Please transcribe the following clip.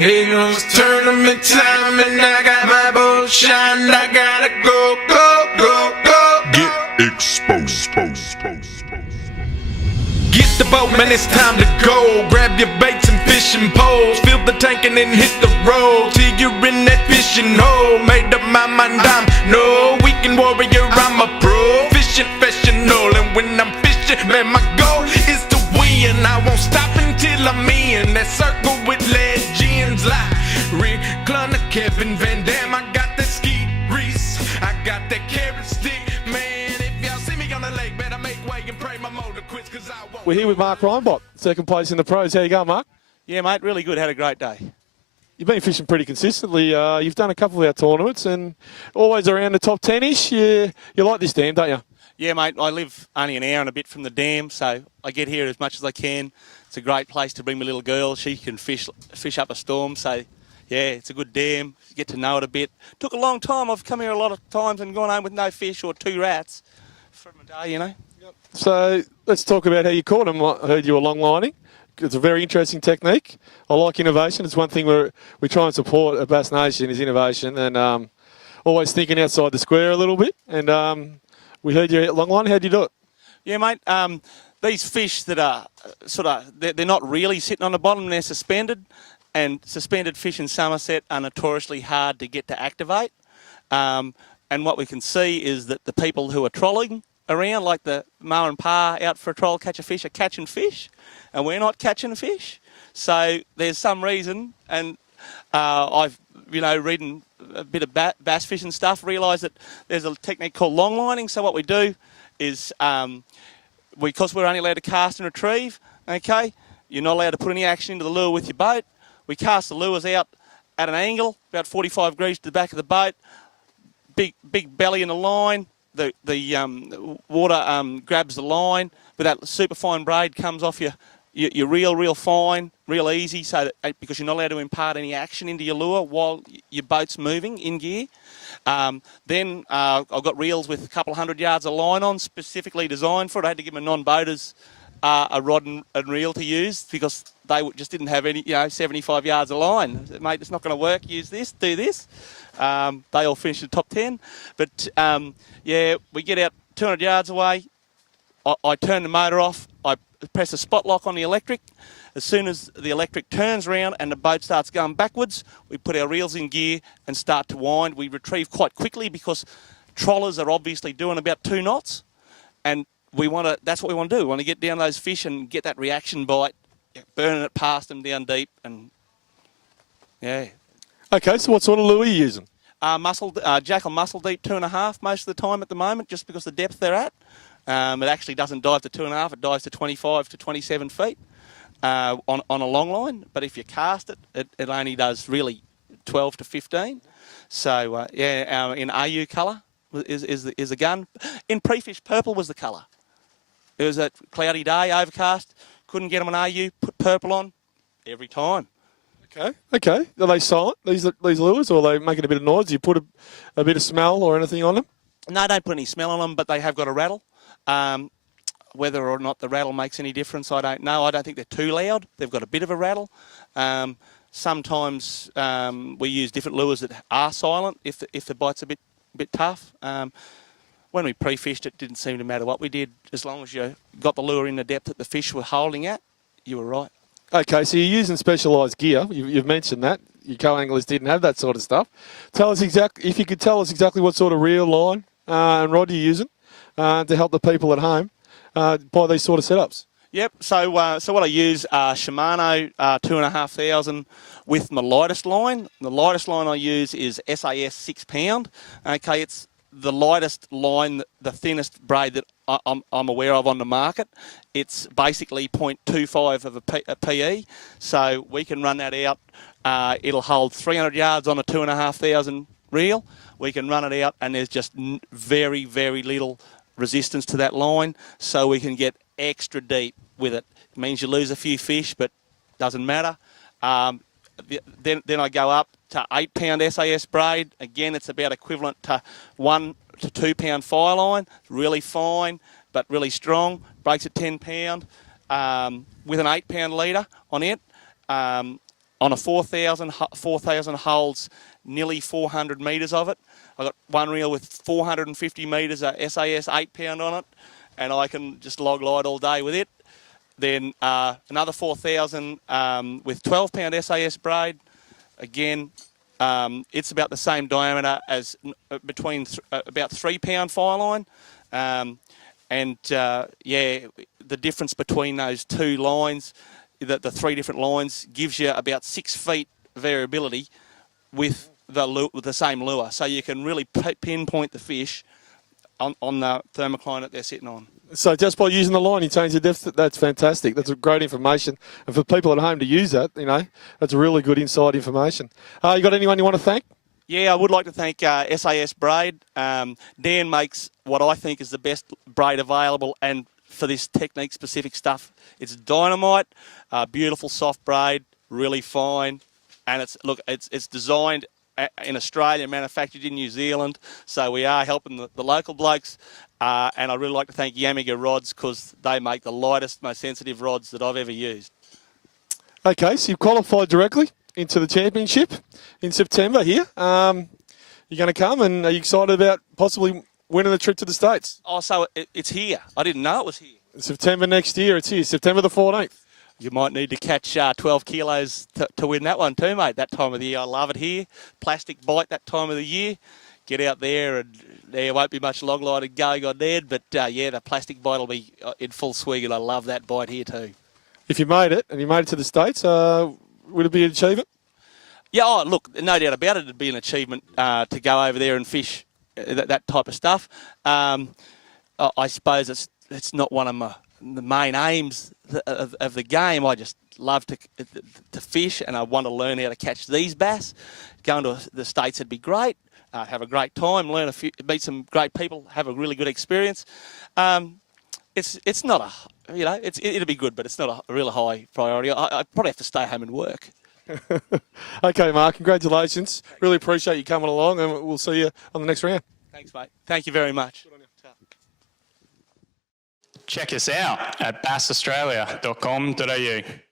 Here goes tournament time and I got my bull shined. I gotta go, go, go, go. Get exposed. Get the boat, man, it's time to go. Grab your baits and fishing poles. Fill the tank and then hit the road till you're in that fishing hole. Made up my mind, I'm no weekend warrior, I'm a pro. Fishing professional, and when I'm fishing, man, my goal is to win. I won't stop until I'm in that circle with legends like Rick Clunner, Kevin Van Dam. I got that ski Reese, I got that carrot stick. Man, if y'all see me on the lake, better make way and pray my motor quits, cause I won't. We're here with Mark Reinbott, second place in the pros. How you going, Mark? Yeah, mate, really good. Had a great day. You've been fishing pretty consistently. You've done a couple of our tournaments and always around the top 10-ish. You like this dam, don't you? Yeah, mate, I live only an hour and a bit from the dam, so I get here as much as I can. It's a great place to bring my little girl. She can fish up a storm, so yeah, it's a good dam. You get to know it a bit. Took a long time. I've come here a lot of times and gone home with no fish or 2 rats from a day, you know. Yep. So let's talk about how you caught them. I heard you were long lining. It's a very interesting technique. I like innovation. It's one thing we try and support at Bass Nation is innovation and always thinking outside the square a little bit. And we heard you long line. How'd you do it? Yeah, mate, these fish that are they're not really sitting on the bottom, they're suspended. And suspended fish in Somerset are notoriously hard to get to activate. And what we can see is that the people who are trolling around, like the ma and pa out for a troll, catch a fish, are catching fish, and we're not catching fish. So there's some reason, and I've, reading a bit of bass fishing stuff, realised that there's a technique called long lining. So what we do is, because we're only allowed to cast and retrieve, okay, you're not allowed to put any action into the lure with your boat. We cast the lures out at an angle, about 45 degrees to the back of the boat, big belly in the line. The water grabs the line, but that super fine braid comes off your reel real fine, real easy, so that, because you're not allowed to impart any action into your lure while your boat's moving in gear. Then I've got reels with a couple of 100 yards of line on, specifically designed for it. I had to give my non-boaters a rod and reel to use because they just didn't have any, 75 yards of line. Mate, it's not going to work. Use this, do this. They all finished the top 10. But, yeah, we get out 200 yards away. I turn the motor off. I press a spot lock on the electric. As soon as the electric turns around and the boat starts going backwards, we put our reels in gear and start to wind. We retrieve quite quickly because trollers are obviously doing about 2 knots. And that's what we want to do. We want to get down those fish and get that reaction bite, burning it past them down deep, and yeah. Okay, so what sort of lure are you using? Jackal muscle deep 2.5 most of the time at the moment, just because the depth they're at. It actually doesn't dive to 2.5, it dives to 25 to 27 feet on a long line. But if you cast it, it only does really 12 to 15. So yeah, in AU colour is the gun. In pre-fish, purple was the colour. It was a cloudy day, overcast, couldn't get them on AU, put purple on every time. Okay. Are they silent, these lures, or are they making a bit of noise? Do you put a bit of smell or anything on them? No, don't put any smell on them, but they have got a rattle. Whether or not the rattle makes any difference, I don't know. I don't think they're too loud. They've got a bit of a rattle. Sometimes we use different lures that are silent if the bite's a bit tough. When we pre-fished, it didn't seem to matter what we did. As long as you got the lure in the depth that the fish were holding at, you were right. Okay, so you're using specialised gear. You've mentioned that. Your co-anglers didn't have that sort of stuff. If you could tell us exactly what sort of reel, line and rod you're using to help the people at home buy these sort of setups. Yep, so what I use Shimano 2,500 with my lightest line. The lightest line I use is SAS 6 pound. Okay, it's the lightest line, the thinnest braid that I'm aware of on the market. It's basically 0.25 of a PE, so we can run that out. It'll hold 300 yards on a 2,500 reel. We can run it out, and there's just very, very little resistance to that line, so we can get extra deep with it. It means you lose a few fish, but doesn't matter. Then I go up to 8 pound SAS braid. Again, it's about equivalent to 1 to 2 pound fire line. Really fine, but really strong. Breaks at 10 pound with an 8 pound leader on it. on a 4,000 holes, nearly 400 metres of it. I got one reel with 450 metres of SAS 8-pound on it, and I can just log glide all day with it. Then another 4,000 with 12-pound SAS braid. Again, it's about the same diameter as between about 3-pound fire line. Yeah, the difference between those two lines, the three different lines, gives you about 6 feet variability with the same lure. So you can really pinpoint the fish on the thermocline that they're sitting on. So just by using the line, you change the depth. That's fantastic. That's great information. And for people at home to use that, you know, that's really good inside information. You got anyone you want to thank? Yeah, I would like to thank SAS Braid. Dan makes what I think is the best braid available, and for this technique-specific stuff, it's dynamite, beautiful soft braid, really fine, and it's designed in Australia, manufactured in New Zealand, so we are helping the local blokes. And I'd really like to thank Yamiga Rods, because they make the lightest, most sensitive rods that I've ever used. Okay, so you've qualified directly into the championship in September here. You're going to come, and are you excited about possibly winning the trip to the States? Oh, so it's here. I didn't know it was here. September next year, it's here, September the 14th. You might need to catch 12 kilos to win that one too, mate, that time of the year. I love it here. Plastic bite that time of the year. Get out there, and there won't be much log lighting going on there, but yeah, the plastic bite will be in full swing, and I love that bite here too. If you made it, and you made it to the States, would it be an achievement? Yeah, oh, look, no doubt about it, it'd be an achievement to go over there and fish that type of stuff. I suppose it's not one of the main aims of the game. I just love to fish, and I want to learn how to catch these bass. Going to the States would be great. Have a great time, meet some great people, have a really good experience. It's not it'll be good, but it's not a real high priority. I probably have to stay home and work. Okay, Mark, congratulations. Really appreciate you coming along, and we'll see you on the next round. Thanks, mate. Thank you very much. Check us out at bassaustralia.com.au.